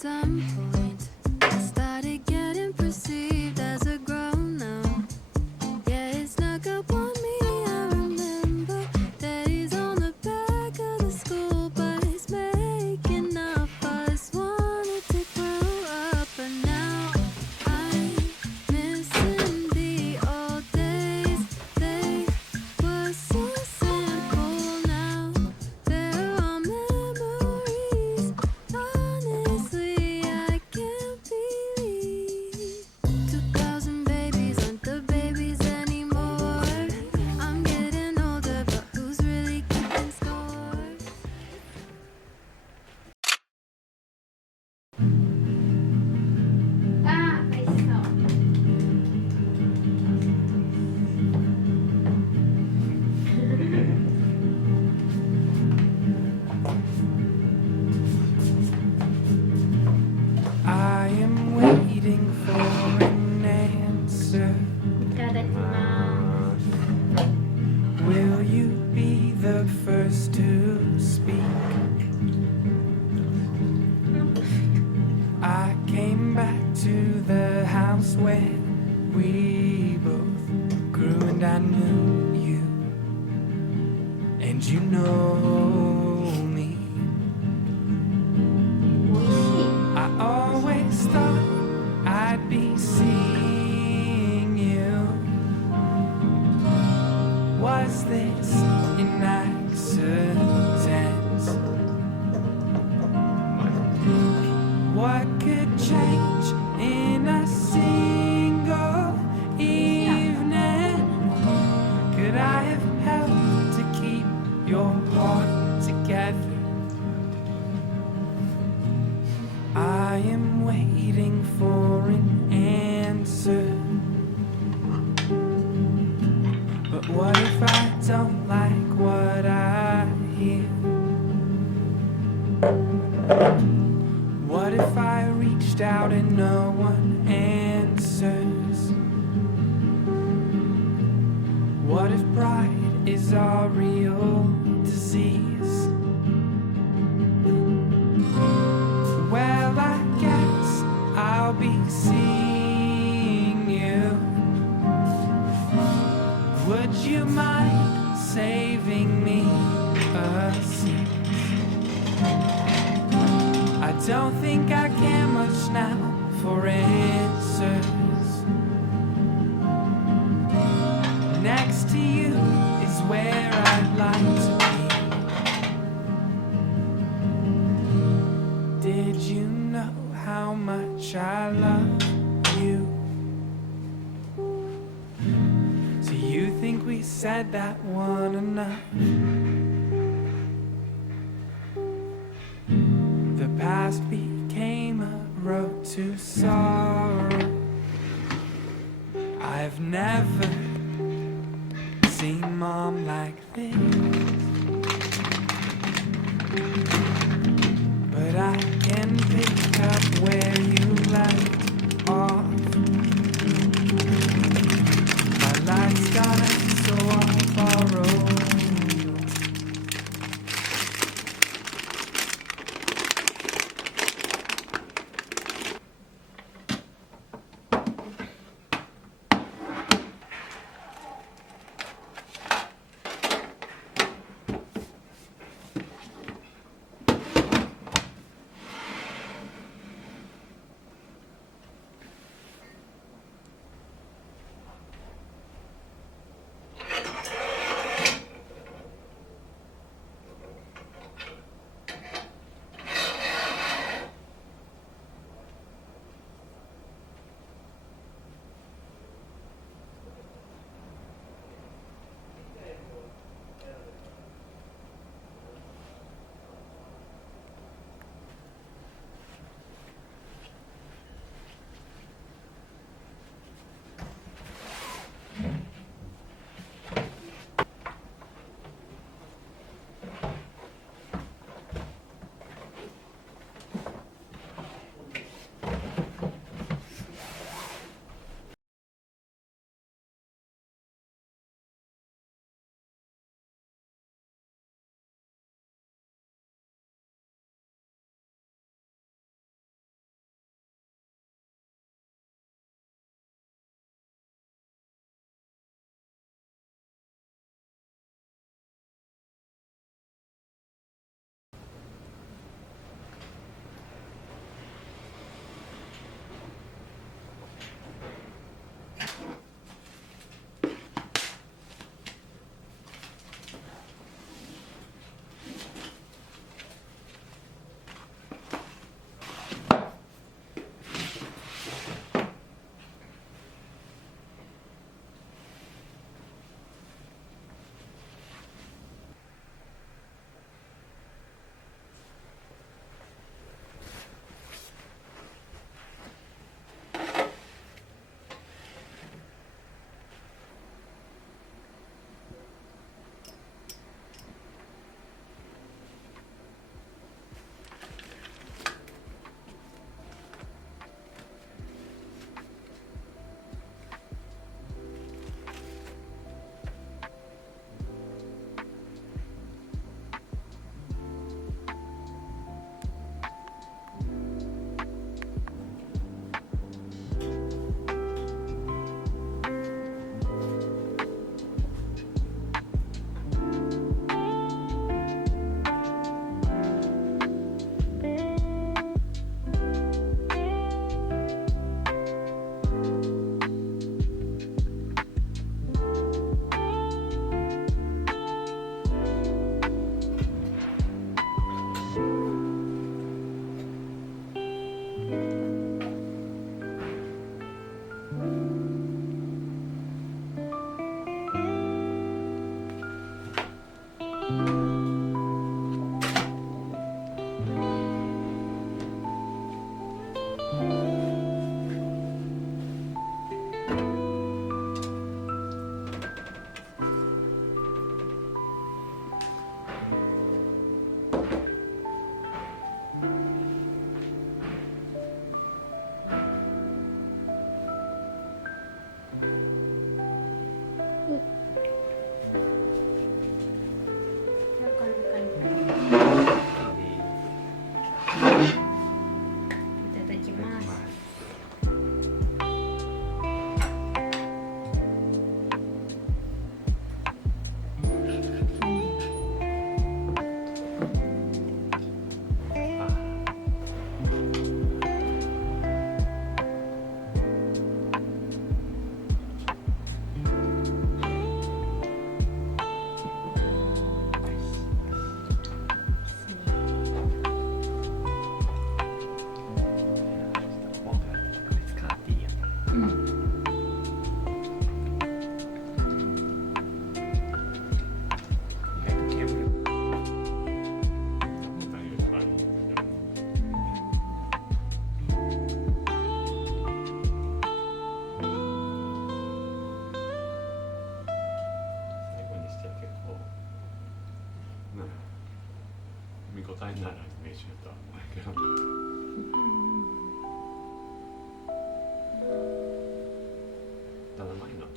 some point, I started getting perceived as a grown-up. Yeah, it snuck up on me, I remember. Daddy's on the back of the school bus, making up us, wanted to grow up. But now I'm missing the old days. They were so simple. Now they're all memories. Honestly, I can't believe 2000 babies aren't the babies anymore. I'm getting older, but who's really keeping score? 아, 맛있어. I am waiting for an answer. 이타다키마스. Will you be the first to speak? I came back to the house where we both grew, and I knew you, and you know me. I always thought I'd be seeing you. Was this an accident? What could change in a single evening? Could I have helped to keep your heart together? I am waiting for an answer. But what if I don't like what I hear? What if I reached out and no one answers? What if pride is our real disease? Well, I guess I'll be seeing you. Would you mind saving me a seat? I don't think I care much now for answers. Next to you is where I'd like to be. Did you know how much I love you? Do you think we said that one enough? The past became a road to sorrow. I've never seen Mom like this, but I can pick up where you left off. My life's gone so I'll borrow yours. 見応えになるイメージだと思うけど、ただ前の